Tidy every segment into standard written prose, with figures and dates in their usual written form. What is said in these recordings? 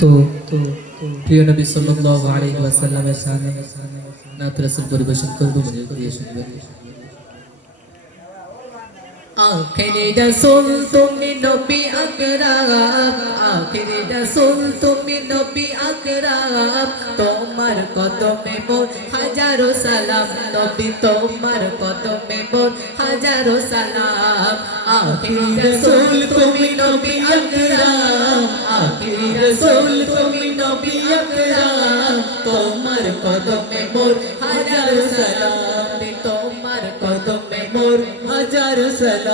তো প্রিয় নবী সাল্লাল্লাহু আলাইহি ওয়াসাল্লামের শানে নাত রাসূল পরিবেশন করব মনে করিয়ে শুনবেন। আখিরি রাসূল তুমি নবী আকরাম, আখিরি রাসূল তুমি নবী আকরাম, তোমার কদমে মোর হাজারো সালাম, নবী তোমার কদমে মোর হাজারো সালাম। আখিরি রাসূল তুমি নবী আকরাম, আখিরি রাসূল তুমি নবী আকরাম, তোমার কদমে মোর হাজারো সালাম, তোমার কদমে মোর হাজারো সালাম।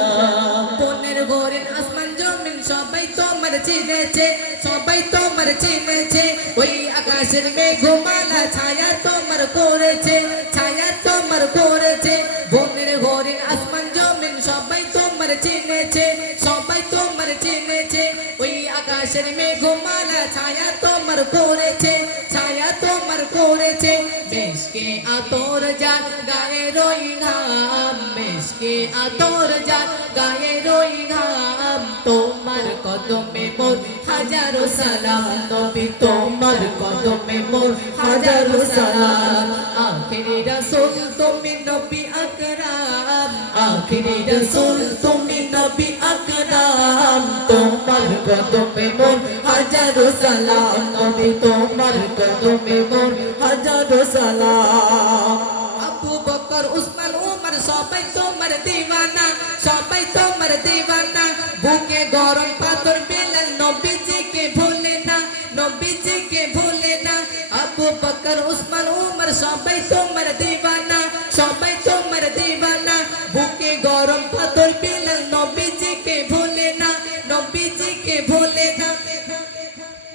পনের ঘরের আসমান জমিন সবাই তোমার চিনেছে, সবাই তোমার চিনেছে, ওই আকাশের মেঘমালা ছায়া তোমার করেছে, ছায়া তোমার করেছে। পনের ঘরের আসমান জমিন সবাই তোমার চিনেছে, সবাই তোমার চিনেছে, ওই আকাশের মেঘমালা ছায়া তোমার করেছে, ছায়া তোমার করেছে। মেশকে আতর জান গায়ে রই ঘাম, মেশকে আতর জান গায়ে রই ঘাম, তোমার কদমে মোর হাজারো সালাম, নবী তোমার কদমে মোর হাজারো সালাম। আখিরি রাসূল তুমি নবী আকরাম, আখিরি রাসূল তুমি নবী আকরাম, তোমার কদমে মোর হাজারো সালাম, নবী তোমার কদমে মোর হাজারো সালাম। আবু বকর উসমান উমর সবাই তোমার দিওয়ানা, সবাই তোমার দিওয়ানা, বুকে গরম পাথর বেলাল নবীজিকে ভুলে না, নবীজিকে ভুলে না। আবু বকর উসমান উমর সবাই তোমার দিওয়ানা, সবাই তোমার দিওয়ানা, বুকে গরম পাথর বেলাল নবীজিকে ভুলে না, নবীজিকে ভুলে না।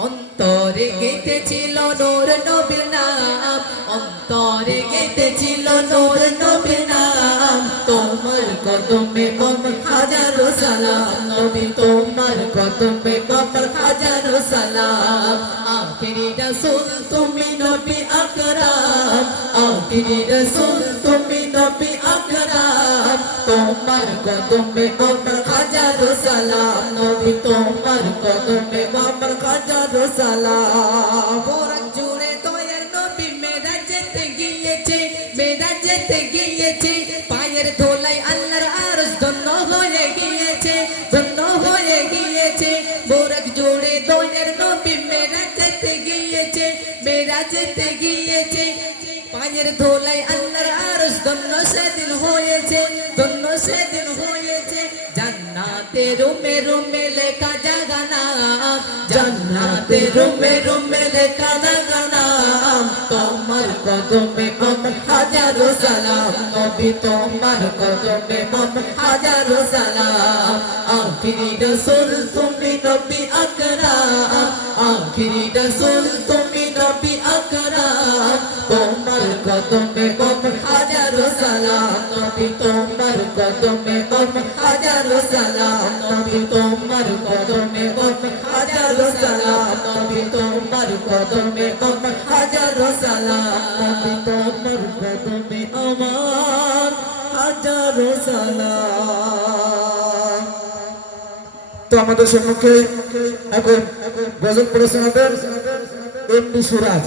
অন্তরে গেঁথেছিল নূর নবীর নাম, অন্তরে গেঁথেছিল নূর নবীর নাম, তোমার কদমে মোর হাজারো সালাম, নবী তোমার কদমে মোর হাজারো সালাম। আখিরি রাসূল তুমি নবী আকরাম, আখিরি রাসূল তুমি নবী আকরাম, তোমার কদমে মোর হাজারো সালাম, নবী তোমার কদমে মোর হাজারো সালাম। বরাক জুড়ে দয়ার নবী মেরাজেতে গিয়েছে, মেরাজেতে গিয়েছে, পায়ের ধুলায় আল্লাহর আরশ ধন্য হয়ে গিয়েছে, ধন্য হয়ে গিয়েছে। বরাক জুড়ে দয়ার নবী মেরাজেতে গিয়েছে, মেরাজেতে গিয়েছে, পায়ের ধুলায় আল্লাহর আরশ ধন্য সেদিন হয়েছে, ধন্য সেদিন হয়েছে। জান্নাতে রুমে রুমে লেখা জাগানা, জান্নাতে রুমে রুমে লেখা জাগানা, তোমার কদমে মোর হাজারো সালাম, নবী তোমার কদমে মোর হাজারো সালাম। আখিরি রাসূল তুমি নবী আকরাম, আখিরি রাসূল তুমি নবী আকরাম, তোমার কদমে মোর হাজারো সালাম, নবী তোমার কদমে মোর হাজারো সালাম, নবী তোমার কদমে মোর হাজারো সালাম, নবী তোমার কদমে মোর হাজারো সালাম, নবী তোমার কদমে আমার হাজারো সালাম। তো আমাদের সম্মুখে এখন গজল পরিচালকের এমডি সুরাজ।